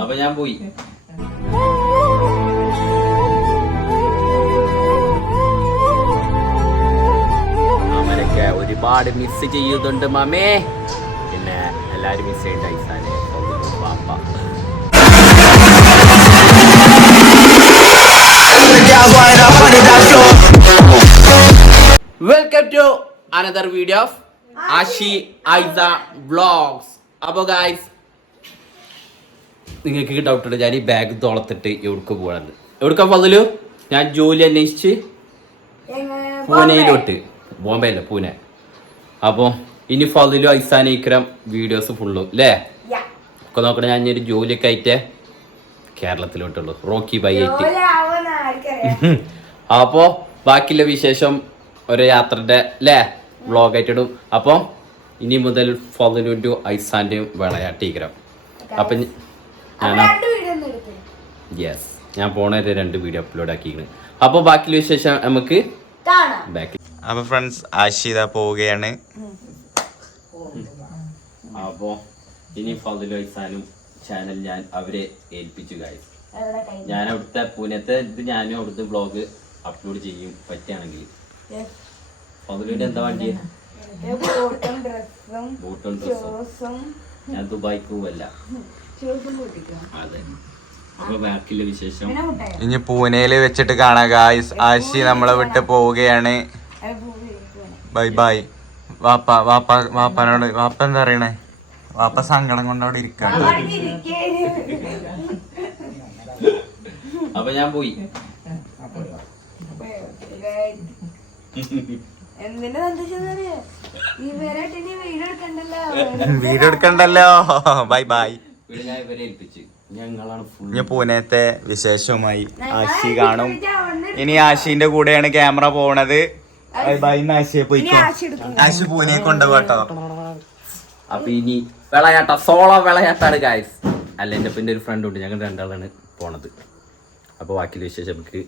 അപ്പൊ ഞാൻ പോയി. മാമനൊക്കെ ഒരുപാട് മിസ് ചെയ്യുന്നുണ്ട് മാമേ. പിന്നെ എല്ലാരും മിസ് ചെയ്യണ്ട ഐസാനെ പാപ്പ. Welcome to another video of Ashi Aisa vlogs. അപ്പോൾ ഗായ്സ്, നിങ്ങൾക്ക് ഡൗട്ട് ഉണ്ട് ഞാൻ ഈ ബാഗ് തോളത്തിട്ട് എവിടേക്ക് പോകണമെന്ന്. എവിടേക്കാ പതിലു? ഞാൻ ജോലി അന്വേഷിച്ച് പൂനെയിലോട്ട്. ബോംബെ അല്ല, പൂനെ. അപ്പോൾ ഇനി ഫതിലും ഐസാനേക്കരം വീഡിയോസ് ഫുള്ളും അല്ലേ ഒക്കെ നോക്കണേ. ഞാൻ ഒരു ജോലിയൊക്കെ ആയിട്ട് കേരളത്തിലോട്ടുള്ളൂ, റോക്കി ബൈ ആയിട്ട്. അപ്പോൾ ബാക്കിയുള്ള വിശേഷം ഒരു യാത്രയുടെ അല്ലേ വ്ളോഗായിട്ടിടും. അപ്പോൾ ഇനി മുതൽ ഫതിലുൻ്റെയും ഐസാൻ്റെയും വിളയാട്ടീകരം. അപ്പം യെസ്, ഞാൻ പോണ 2 വീഡിയോ അപ്ലോഡ് ആക്കിയിരിക്കുന്നു. അപ്പോൾ ബാക്കിയുള്ള വിശേഷം നമുക്ക് ബാക്കി. അപ്പോൾ ഫ്രണ്ട്സ്, ആഷിത പോവുകയാണ്. അപ്പോൾ ഇനി ഫതിലും ഐസാനും ചാനൽ ഞാൻ അവരെ ഏൽപ്പിച്ചു. ഗൈസ്, ഞാൻ അവിടുത്തെ പൂനത്തെ ഇത് ഞാനും അവിടുത്തെ വ്ളോഗ് അപ്ലോഡ് ചെയ്യും പറ്റുകയാണെങ്കിൽ. ഫതിലുവിന്റെ എന്താ വണ്ടി? ബൂട്ടും ഡ്രസ്സും. ഞാൻ ദുബായിക്ക് പോവല്ല. അതെ. അപ്പൊ ബാക്കിയുള്ള വിശേഷം ഇനി പൂനെയിൽ വെച്ചിട്ട് കാണാം ഗായ്സ്. ആഷി നമ്മളെ വിട്ട് പോവുകയാണ്. Bye bye. വാപ്പനോട് വാപ്പ എന്താ പറയണേ? വാപ്പ സങ്കടം കൊണ്ട് അവിടെ ഇരിക്കാണ്. അപ്പൊ ഞാൻ പോയി. വീഡിയോ എടുക്കണ്ടല്ലോ. Bye bye. ഞാൻ ഇവരെ ഏൽപ്പിച്ച് ഞങ്ങളാണ് ഫുൾ. ഇനി പൂനത്തെ വിശേഷവുമായി ആഷി കാണും. ഇനി ആഷിന്റെ കൂടെയാണ് ക്യാമറ പോണത്. Bye bye. ആഷിയെ പോയി. ആഷി പൂനെ കൊണ്ടുപോട്ടോ. അപ്പൊ ഇനി വിളയാട്ട സോളോ വിളയാട്ടാണ് ഗായ്സ്. അല്ല, എന്റെ പിന്നെ ഒരു ഫ്രണ്ട് ഉണ്ട്, ഞങ്ങൾ 2 പോണത്. അപ്പൊ ബാക്കിയുള്ള വിശേഷം നമുക്ക്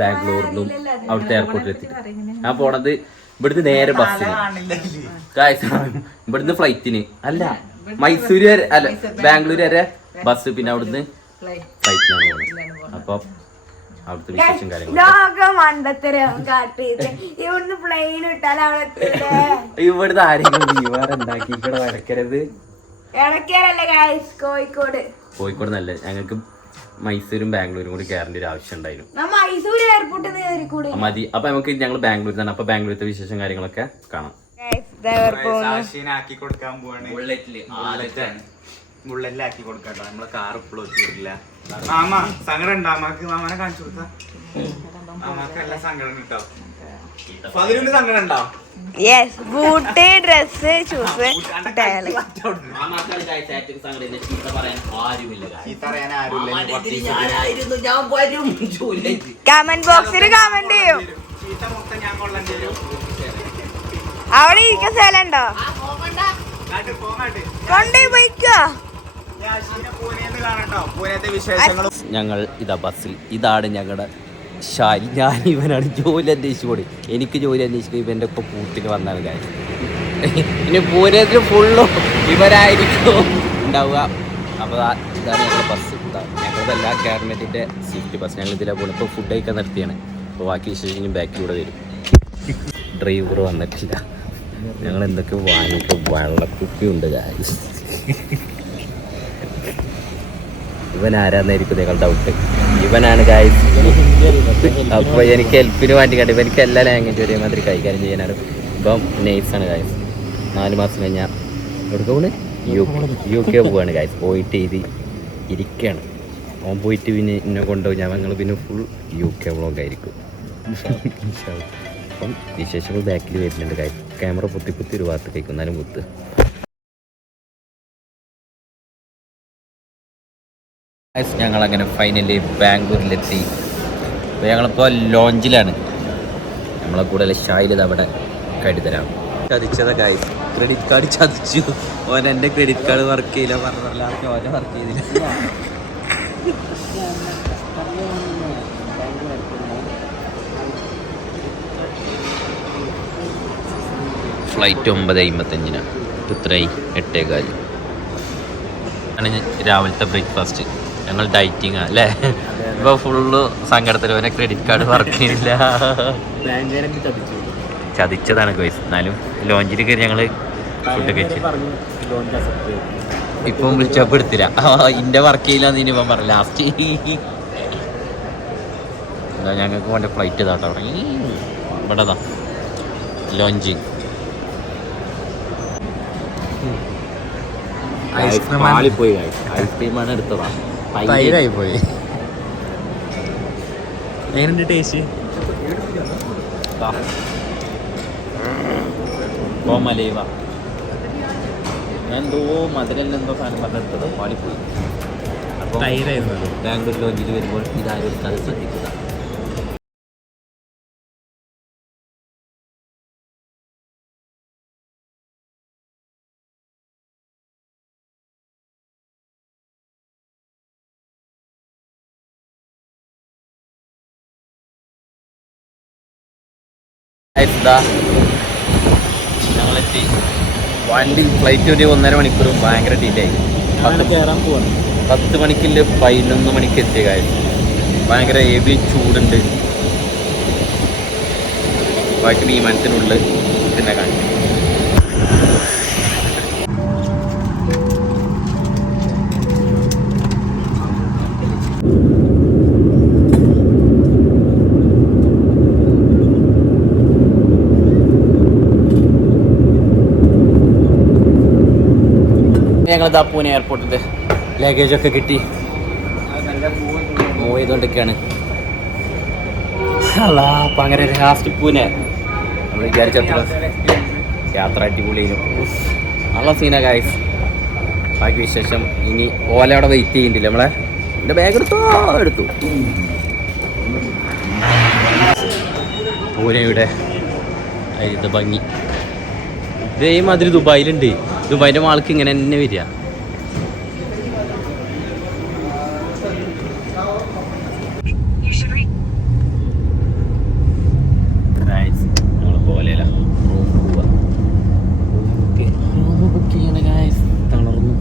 ബാംഗ്ലൂരിലും അവിടുത്തെ എയർപോർട്ടിൽ എത്തിയിട്ട് ഞാൻ പോണത്. ഇവിടുന്ന് നേരെ ബസ്സിന് ഗായ്സ്, ഇവിടുന്ന് ഫ്ലൈറ്റിന് അല്ല, മൈസൂര് വരെ അല്ല ബാംഗ്ലൂർ വരെ ബസ്, പിന്നെ അവിടുന്ന് ഫ്ലൈറ്റിനാണ് പോകുന്നത്. അപ്പൊ അവിടുത്തെ വിശേഷം കാര്യങ്ങളും ഇവിടുന്ന് ആരെങ്കിലും വേറെ ഉണ്ടാക്കി ഇവിടെ വരക്കരുത്. കോഴിക്കോട് നല്ല, ഞങ്ങൾക്ക് മൈസൂരും ബാംഗ്ലൂരും കൂടി കയറേണ്ട ഒരു ആവശ്യം ഉണ്ടായിരുന്നു. മതി. അപ്പൊ നമുക്ക് ഞങ്ങൾ ബാംഗ്ലൂരിൽ തന്നെ. അപ്പൊ ബാംഗ്ലൂരിലത്തെ വിശേഷം കാര്യങ്ങളൊക്കെ കാണാം. ബുള്ളറ്റിലാക്കി കൊടുക്കട്ടോ. നമ്മളെ കാർ ഇപ്പോഴും എത്തിയിട്ടില്ല. മാമ സങ്കടം ഉണ്ടോ? അമ്മക്ക് മാമനെ കാണിച്ചു കൊടുത്ത അമ്മക്ക് എല്ലാ സങ്കടം കിട്ടോ? ഫതിലിന് സങ്കടം ഉണ്ടോ? ബൂട്ട്, ഡ്രസ്, ഷൂസ്, കമന്റ് ബോക്സിൽ കമന്റ് ചെയ്യും. അവിടെ ഇരിക്കുന്ന സ്ഥലമുണ്ടോ? ഞങ്ങൾ ഇതാ ബസ്സിൽ. ഇതാണ് ഞങ്ങളുടെ ഷാരി. ഞാൻ ഇവനാണ് ജോലി അന്വേഷിച്ചു പോയി. എനിക്ക് ജോലി അന്വേഷിക്കുന്നത് ഇവൻ്റെ ഒപ്പം കൂട്ടിന് വന്നാണ് കാര്യം. ഇനി പൂരത്തിൽ ഫുള്ളും ഇവരായിരിക്കും ഉണ്ടാവുക. അപ്പോൾ ഇതാണ് ഞങ്ങളുടെ ബസ്. ഞങ്ങളതെല്ലാ ഗവൺമെൻറ്റിൻ്റെ സ്വിഫ്റ്റ് ബസ്. ഞങ്ങൾ ഇതിലെ പോകുന്നത്. ഇപ്പോൾ ഫുഡ് കഴിക്കാൻ നിർത്തിയാണ്. അപ്പോൾ ബാക്കി വിശേഷം ബാക്കിലൂടെ വരും. ഡ്രൈവർ വന്നിട്ടില്ല. ഞങ്ങൾ എന്തൊക്കെ വാങ്ങിയിട്ട് വെള്ളക്കുപ്പി ഉണ്ട് ഗായ്സ്. ഇവൻ ആരാന്നായിരിക്കും നിങ്ങൾ ഡൗട്ട്. ഇവനാണ് ഗായ്സ്. അപ്പോൾ എനിക്ക് ഹെൽപ്പിന് വേണ്ടി കണ്ടു. ഇവനിക്ക് എല്ലാ ലാംഗ്വേജ് ഒരേമാതിരി കൈകാര്യം ചെയ്യാനാണ്. ഇപ്പം നേഴ്സാണ് ഗായ്സ്. 4 മാസം കഴിഞ്ഞാൽ എവിടെ പോണ്? യു കെ പോവാണ് ഗായ്സ്. പോയിട്ട് ഇരിക്കുകയാണ്. ഓൻ പോയിട്ട് പിന്നെ എന്നെ കൊണ്ടുപോയി ഞങ്ങൾ പിന്നെ ഫുൾ UK വ്ളോഗായിരിക്കും. അപ്പം വിശേഷങ്ങൾ ബാക്കിൽ വരുന്നുണ്ട് ഗായ്സ്. ക്യാമറ പൊത്തി ഒരു ഭാഗത്ത് കഴിക്കുന്നാലും കുത്ത്. ഞങ്ങളങ്ങനെ ഫൈനലി ബാംഗ്ലൂരിലെത്തി. അപ്പോൾ ഞങ്ങളിപ്പോൾ ലോഞ്ചിലാണ്. നമ്മളെ കൂടെ ഷായിൽ അവിടെ കരുതരാം. ചതിച്ചതാ ഗായ്സ്. ക്രെഡിറ്റ് കാർഡ് ചതിച്ചു. ഓൻ എൻ്റെ ക്രെഡിറ്റ് കാർഡ് വർക്ക് ചെയ്യില്ല പറഞ്ഞല്ല. ഓനെ വർക്ക് ചെയ്തില്ല. ഫ്ലൈറ്റ് 9:55. ഇത്രയായി 8:15. രാവിലത്തെ ബ്രേക്ക്ഫാസ്റ്റ്. ഞങ്ങൾ ഡയറ്റിങ് അല്ലേ? ഇപ്പൊ ഫുള്ള് സങ്കടത്തിൽ ഓരോ ക്രെഡിറ്റ് കാർഡ് വർക്ക് ചെയ്യുന്നില്ല. ചതിച്ചതാണ് ഗൈസ്. എന്നാലും ലോഞ്ചിൽ കയറി ഞങ്ങൾ ഫുഡ് കഴിച്ചു. ഇപ്പം വിളിച്ചപ്പോൾ എടുത്തില്ല. ഇന്റെ വർക്ക് ചെയ്യില്ലാന്ന് ഇനിയിപ്പം പറഞ്ഞു ലാസ്റ്റ്. എന്താ ഞങ്ങൾക്ക് വേണ്ട ഫ്ലൈറ്റ് ഇതാട്ടോ ഇവിടെതാ ലോഞ്ചിങ്. ഐസ്ക്രീമാണ് എടുത്തതാ. പോയി എങ്ങനെയുണ്ട് ടേസ്റ്റ്? മലയവ എന്തോ മധുരല്ലെന്തോ സാധനം പറഞ്ഞെടുത്തത് പാളിപ്പോയി. അപ്പോൾ ബാംഗ്ലൂർ ലോഞ്ചിൽ വരുമ്പോൾ ഇതാരും എടുക്കാതെ ശ്രദ്ധിക്കുക. ഞങ്ങളെത്തി. വണ്ടി ഫ്ലൈറ്റ് ഒരു 1.5 മണിക്കൂറും ഭയങ്കര ഡിലേ ആയി. 10 മണിക്കില്ല 11 മണിക്ക് എത്തിയ കാര്യം. ഭയങ്കര ഹെവി ചൂടുണ്ട്. ബാക്കി വിമാനത്തിനുള്ളിൽ പിന്നെ കാണിച്ചു. ഞങ്ങളിതാ പൂനെ എയർപോർട്ടിൻ്റെ ലഗേജൊക്കെ കിട്ടി മൂവ് ചെയ്തുകൊണ്ടൊക്കെയാണ്. അല്ല അപ്പം അങ്ങനെ ലാസ്റ്റ് പൂനെ നമ്മൾ വിചാരിച്ചത്ര യാത്ര അടിപൊളിയായിരുന്നു. നല്ല സീന ഗൈസ്. ബാക്കി വിശേഷം ഇനി ഓല അവിടെ വെയിറ്റ് ചെയ്യുന്നില്ല. നമ്മളെ എൻ്റെ ബാഗ് എടുത്തു. പൂനെയുടെ ഇത് ഭംഗി ഇതേമാതിരി ദുബായിലുണ്ട്. ദുബായിൻ്റെ മാൾക്ക് ഇങ്ങനെ തന്നെ വരിക. നമ്മളെ പോലെയല്ല തളർന്നു.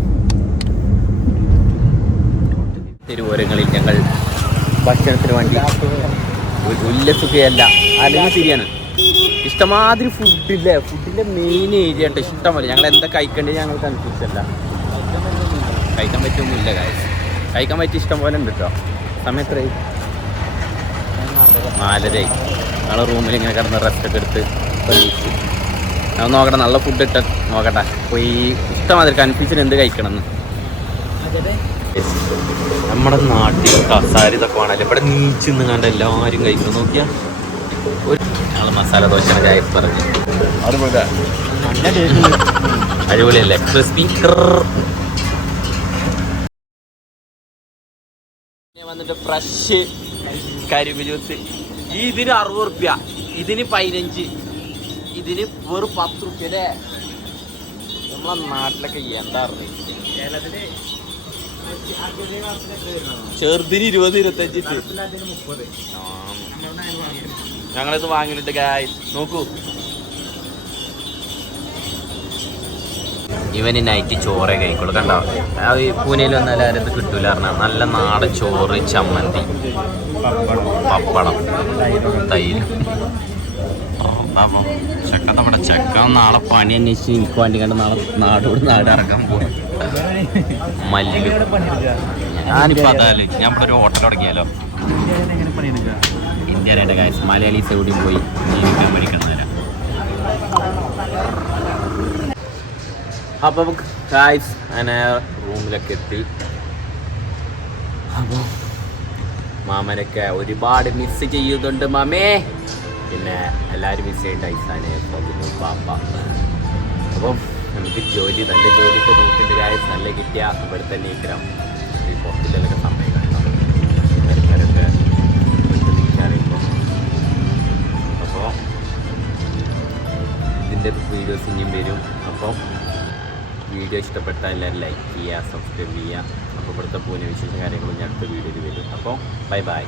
തെരുവോരങ്ങളിൽ ഞങ്ങൾ ഭക്ഷണത്തിന് വേണ്ടി ഉല്ലസുകയല്ല അല്ലെങ്കിൽ ശരിയാണ്. ഇഷ്ടമാതിരി ഫുഡില്ലേ. ഫുഡിൻ്റെ മെയിൻ ഏരിയ ഉണ്ട്. ഇഷ്ടമല്ല. ഞങ്ങൾ എന്താ കഴിക്കേണ്ടത് ഞങ്ങൾ കൺഫ്യൂസല്ല. കഴിക്കാൻ പറ്റൊന്നുമില്ല കാര്യം. കഴിക്കാൻ പറ്റിയ ഇഷ്ടം പോലെ ഉണ്ട് കേട്ടോ. സമയം എത്രയായി? 4:30. ഞങ്ങൾ റൂമിൽ ഇങ്ങനെ കിടന്ന് റെസ്റ്റൊക്കെ എടുത്ത് കഴിച്ചു. ഞാൻ നോക്കട്ടെ നല്ല ഫുഡ് ഇട്ട് നോക്കട്ടെ. പോയി ഇഷ്ടമാതിരി കൺഫ്യൂഷൻ എന്ത് കഴിക്കണമെന്ന്. നമ്മുടെ നാട്ടിൽ കസാര ഇതൊക്കെ വേണമല്ലോ. ഇവിടെ നീച്ച് നിങ്ങാണ്ട് എല്ലാവരും കഴിക്കണം. നോക്കിയാൽ ഞങ്ങൾ മസാല ദോശ ഗൈസ് പറഞ്ഞു. അടിപൊളിയല്ലേ? ക്രിസ്പി. വന്നിട്ട് ഫ്രഷ് കരിമ്പ് ജ്യൂസ്. ഇതിന് 60 റുപ്യ, ഇതിന് 15, ഇതിന് വെറും 10 റുപ്യ അല്ലേ? നമ്മളെ നാട്ടിലൊക്കെ എന്താ ചെറുതിന് 20-25. ഞങ്ങളിത് വാങ്ങിയിട്ട് ഗായ്സ് നോക്കൂ. ഇവന് നൈറ്റ് ചോറേ കഴിക്കുള്ളൂ. കണ്ടോ? പൂനെയിൽ വന്നാൽ ആരത് കിട്ടൂല പറഞ്ഞാൽ നല്ല നാടൻ ചോറ്, ചമ്മന്തി, പപ്പടം, തൈര്. അപ്പം ചക്ക നമ്മുടെ ചക്ക നാളെ പണി അന്വേഷിച്ച് എനിക്ക് വേണ്ടി കണ്ട് നാട് ഇറക്കാൻ പോകും. മല്ലു ഞാനിപ്പോൾ അതല്ലേ ഞാൻ ഇവിടെ ഒരു ഹോട്ടൽ തുടങ്ങിയാലോ. ഇന്ത്യയിലെ ഗൈസ് മലയാളീസ് എവിടെയും പോയി ജീവിക്കാൻ പഠിക്കണമെന്നില്ല. അപ്പം ഗൈസ് അങ്ങനെ റൂമിലൊക്കെ എത്തി. അപ്പോൾ മാമനൊക്കെ ഒരുപാട് മിസ് ചെയ്യുന്നുണ്ട് മാമേ. പിന്നെ എല്ലാവരും മിസ് ചെയ്യേണ്ട ഐസാനെ പാപ്പ. അപ്പം നമുക്ക് ജോലി നല്ല ജോലിയൊക്കെ നോക്കേണ്ട ഗൈസ്. നല്ല കിട്ടിയ ഇവിടെ തന്നെ ഇരിക്കണം. ഈ പുറത്തിലൊക്കെ സമയം കാണണം ആൾക്കാരൊക്കെ വിട്ട് നിൽക്കാറിപ്പോൾ. അപ്പോൾ ഇതിൻ്റെ വീഡിയോസ് ഇനിയും വരും. അപ്പോൾ വീഡിയോ ഇഷ്ടപ്പെട്ടാൽ എല്ലാവരും ലൈക്ക് ചെയ്യുക, സബ്സ്ക്രൈബ് ചെയ്യുക. അപ്പോൾ ഇവിടുത്തെ പൂനെ വിശേഷ കാര്യങ്ങളും ഞാൻ അടുത്ത വീഡിയോയിൽ വരും. അപ്പോൾ ബൈ ബൈ.